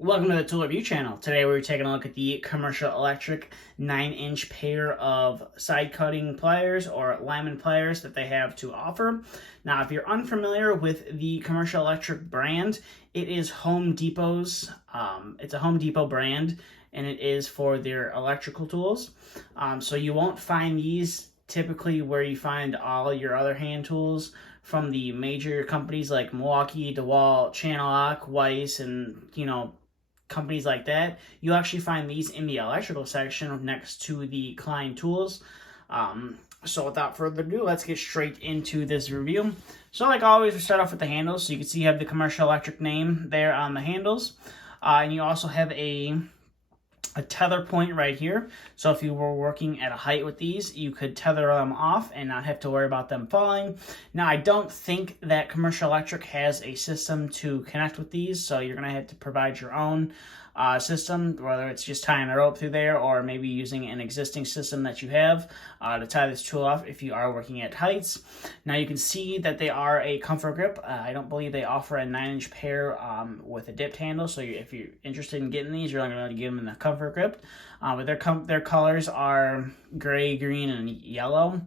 Welcome to the Tool Review channel. Today we're taking a look at the Commercial ElEctric 9-inch pair of side cutting pliers or lineman pliers that they have to offer. Now, if you're unfamiliar with the Commercial ElEctric brand, it is Home Depot's. It's a Home Depot brand, and it is for their electrical tools. So you won't find these typically where you find all your other hand tools from the major companies like Milwaukee, DeWalt, Channellock, Weiss, and companies like that. You actually find these in the electrical section next to the Klein tools. So without further ado, let's get straight into this review. So like always, we start off with the handles. So you can see you have the Commercial ElEctric name there on the handles. And you also have a tether point right here. So if you were working at a height with these, you could tether them off and not have to worry about them falling. Now, I don't think that Commercial ElEctric has a system to connect with these, so you're going to have to provide your own system, whether it's just tying a rope through there or maybe using an existing system that you have to tie this tool off if you are working at heights. Now you can see that they are a comfort grip. I don't believe they offer a 9-inch pair with a dipped handle, so if you're interested in getting these, you're only going to get them in the comfort grip. But their colors are gray, green, and yellow.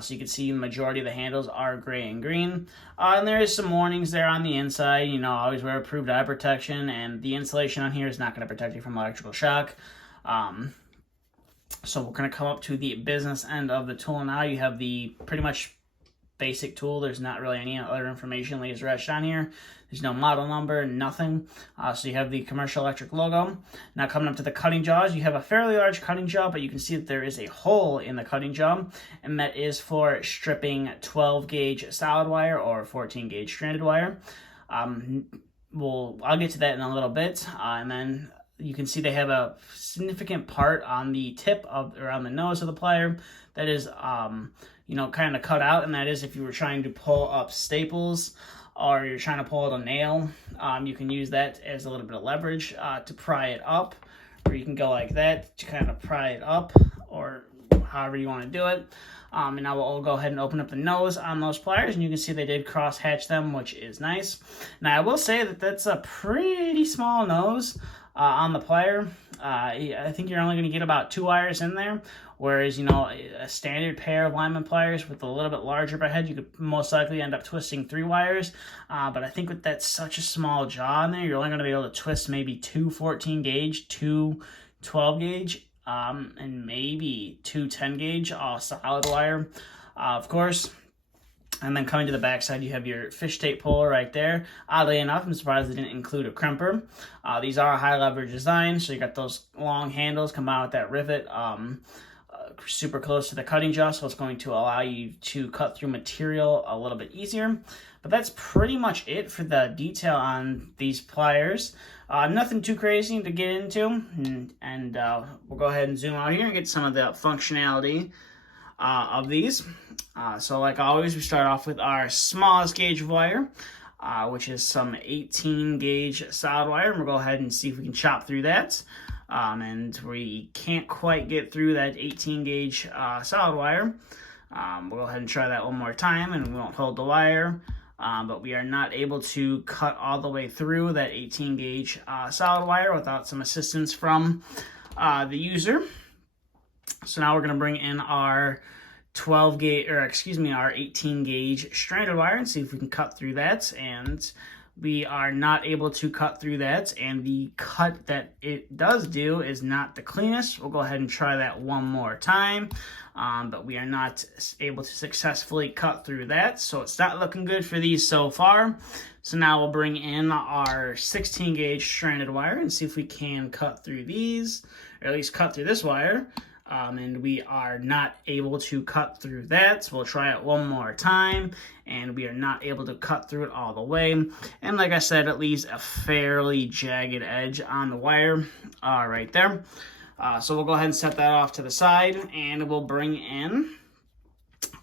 So you can see the majority of the handles are gray and green. And there is some warnings there on the inside. Always wear approved eye protection, and the insulation on here is not going to protect you from electrical shock. So we're going to come up to the business end of the tool now. You have the pretty much basic tool. There's not really any other information laser etched on here. There's no model number, nothing. So you have the Commercial ElEctric logo. Now coming up to the cutting jaws, you have a fairly large cutting jaw, but you can see that there is a hole in the cutting jaw, and that is for stripping 12 gauge solid wire or 14 gauge stranded wire. I'll get to that in a little bit, and then you can see they have a significant part on the tip around the nose of the plier that is kind of cut out, and that is if you were trying to pull up staples or you're trying to pull out a nail, you can use that as a little bit of leverage to pry it up, or you can go like that to kind of pry it up, or however you want to do it. And now we'll go ahead and open up the nose on those pliers, and you can see they did cross hatch them, which is nice. Now I will say that that's a pretty small nose on the plier. I think you're only going to get about 2 wires in there, whereas a standard pair of lineman pliers with a little bit larger of a head, you could most likely end up twisting 3 wires. But I think with that such a small jaw in there, you're only going to be able to twist maybe 2 14 gauge, 2 12 gauge, and maybe 2 10 gauge solid wire, of course. And then coming to the back side, you have your fish tape puller right there. Oddly enough, I'm surprised they didn't include a crimper. These are a high leverage design, so you got those long handles combined with that rivet super close to the cutting jaw, so it's going to allow you to cut through material a little bit easier. But that's pretty much it for the detail on these pliers. Nothing too crazy to get into, and we'll go ahead and zoom out here and get some of the functionality of these. So like always, we start off with our smallest gauge of wire, which is some 18 gauge solid wire, and we'll go ahead and see if we can chop through that. And we can't quite get through that 18 gauge solid wire. We'll go ahead and try that one more time, and we won't hold the wire. But we are not able to cut all the way through that 18 gauge solid wire without some assistance from the user. So now we're going to bring in our 12 gauge, or excuse me, our 18 gauge stranded wire and see if we can cut through that. And we are not able to cut through that, and the cut that it does do is not the cleanest. We'll go ahead and try that one more time, but we are not able to successfully cut through that, so it's not looking good for these so far. So now we'll bring in our 16 gauge stranded wire and see if we can cut through these, or at least cut through this wire. And we are not able to cut through that, so we'll try it one more time, and we are not able to cut through it all the way. And like I said, it leaves a fairly jagged edge on the wire right there. So we'll go ahead and set that off to the side, and we'll bring in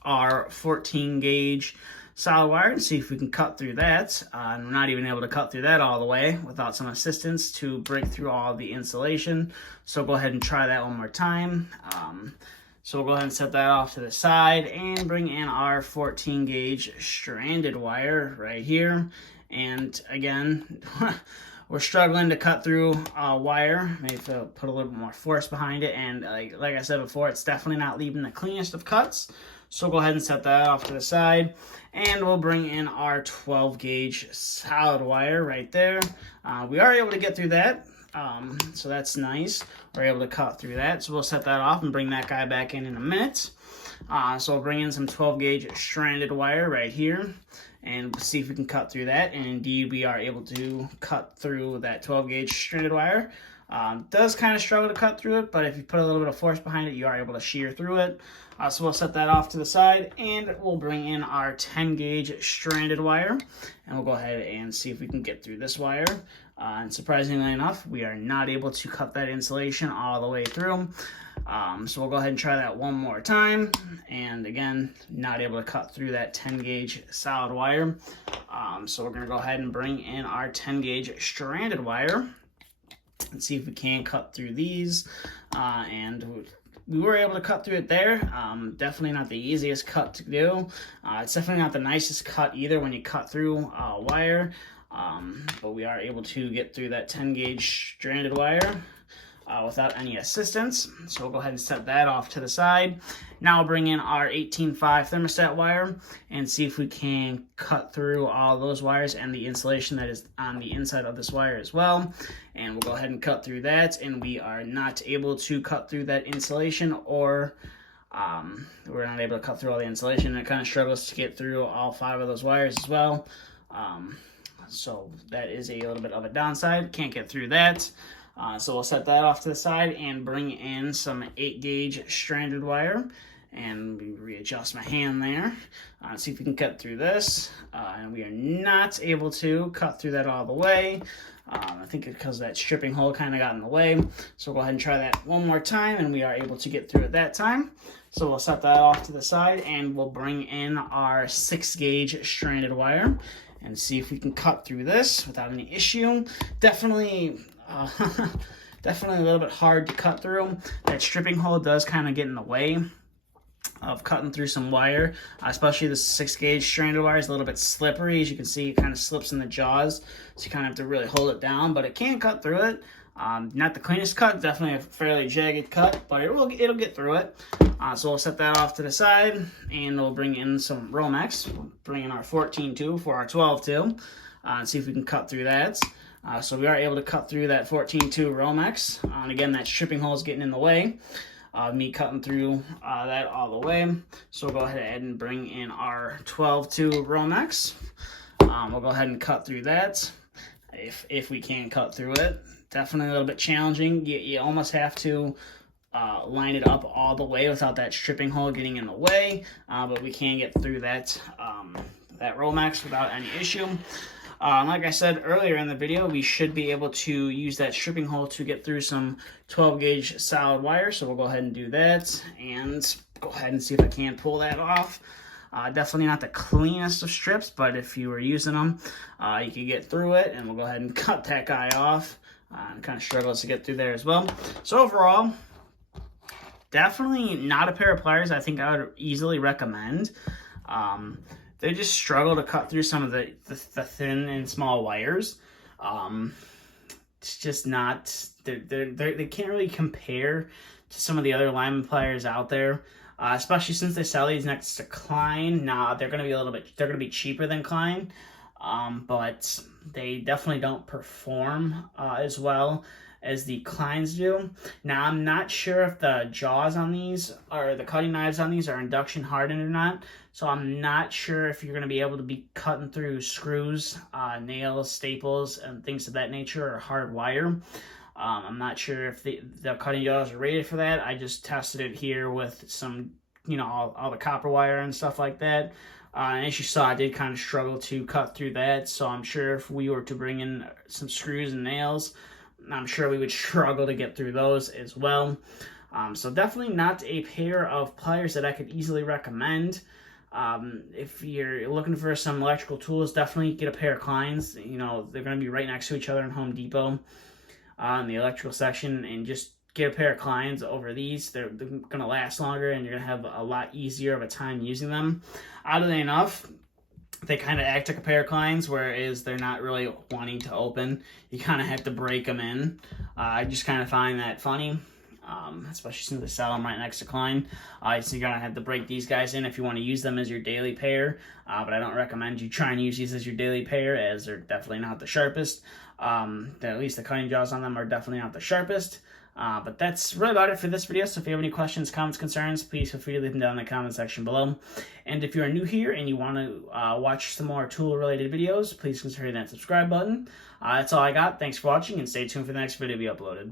our 14 gauge solid wire and see if we can cut through that. And we're not even able to cut through that all the way without some assistance to break through all the insulation. So go ahead and try that one more time. So we'll go ahead and set that off to the side and bring in our 14 gauge stranded wire right here. And again, we're struggling to cut through wire, maybe put a little bit more force behind it, and like I said before, it's definitely not leaving the cleanest of cuts. So we'll go ahead and set that off to the side, and we'll bring in our 12 gauge solid wire right there. We are able to get through that, so that's nice. We're able to cut through that, so we'll set that off and bring that guy back in a minute. So we'll bring in some 12 gauge stranded wire right here, and see if we can cut through that. And indeed, we are able to cut through that 12 gauge stranded wire. Does kind of struggle to cut through it, but if you put a little bit of force behind it, you are able to shear through it. So we'll set that off to the side, and we'll bring in our 10 gauge stranded wire, and we'll go ahead and see if we can get through this wire. And surprisingly enough, we are not able to cut that insulation all the way through. So we'll go ahead and try that one more time, and again, not able to cut through that 10 gauge solid wire. So we're going to go ahead and bring in our 10 gauge stranded wire and see if we can cut through these. And we were able to cut through it there. Definitely not the easiest cut to do. It's definitely not the nicest cut either when you cut through wire. But we are able to get through that 10 gauge stranded wire without any assistance. So we'll go ahead and set that off to the side. Now we'll bring in our 18.5 thermostat wire and see if we can cut through all those wires and the insulation that is on the inside of this wire as well. And we'll go ahead and cut through that, and we are not able to cut through that insulation, or we're not able to cut through all the insulation, and it kind of struggles to get through all 5 of those wires as well. So that is a little bit of a downside. Can't get through that. So we'll set that off to the side and bring in some 8 gauge stranded wire, and we readjust my hand there. See if we can cut through this, and we are not able to cut through that all the way. I think because that stripping hole kind of got in the way. So we'll go ahead and try that one more time, and we are able to get through it that time. So we'll set that off to the side, and we'll bring in our 6 gauge stranded wire and see if we can cut through this without any issue. Definitely definitely a little bit hard to cut through. That stripping hole does kind of get in the way of cutting through some wire, especially the 6 gauge stranded wire is a little bit slippery. As you can see, it kind of slips in the jaws, so you kind of have to really hold it down, but it can cut through it. Not the cleanest cut, definitely a fairly jagged cut, but it'll get through it. So we'll set that off to the side, and we'll bring in some Romex. We'll bring in our 14-2 for our 12-2, and see if we can cut through that. So we are able to cut through that 14-2 Romex. And again, that stripping hole is getting in the way of me cutting through that all the way. So we'll go ahead and bring in our 12-2 Romex. We'll go ahead and cut through that if we can cut through it. Definitely a little bit challenging. You almost have to line it up all the way without that stripping hole getting in the way, but we can get through that that Romex without any issue. Like I said earlier in the video, we should be able to use that stripping hole to get through some 12 gauge solid wire. So we'll go ahead and do that and go ahead and see if I can pull that off. Definitely not the cleanest of strips, but if you were using them, you could get through it, and we'll go ahead and cut that guy off. Kind of struggles to get through there as well. So overall, definitely not a pair of pliers I think I would easily recommend. They just struggle to cut through some of the thin and small wires. It's just not, they can't really compare to some of the other lineman pliers out there, especially since they sell these next to Klein. Now they're going to be cheaper than Klein, but they definitely don't perform as well as the Kleins do. Now, I'm not sure if the jaws on these, or the cutting knives on these, are induction hardened or not. So I'm not sure if you're going to be able to be cutting through screws, nails, staples, and things of that nature, or hard wire. I'm not sure if the cutting jaws are rated for that. I just tested it here with some, all the copper wire and stuff like that. And as you saw, I did kind of struggle to cut through that. So I'm sure if we were to bring in some screws and nails, I'm sure we would struggle to get through those as well. So definitely not a pair of pliers that I could easily recommend. If you're looking for some electrical tools, definitely get a pair of Kleins. They're going to be right next to each other in Home Depot in the electrical section, and just get a pair of Kleins over these. They're going to last longer, and you're going to have a lot easier of a time using them. Oddly enough, they kind of act like a pair of clines, whereas they're not really wanting to open. You kind of have to break them in. I just kind of find that funny, especially since they sell them right next to Klein. So you're going to have to break these guys in if you want to use them as your daily pair, but I don't recommend you try and use these as your daily pair, as they're definitely not the sharpest. At least the cutting jaws on them are definitely not the sharpest. But that's really about it for this video. So if you have any questions, comments, concerns, please feel free to leave them down in the comment section below. And if you are new here and you want to watch some more tool-related videos, please consider that subscribe button. That's all I got. Thanks for watching, and stay tuned for the next video to be uploaded.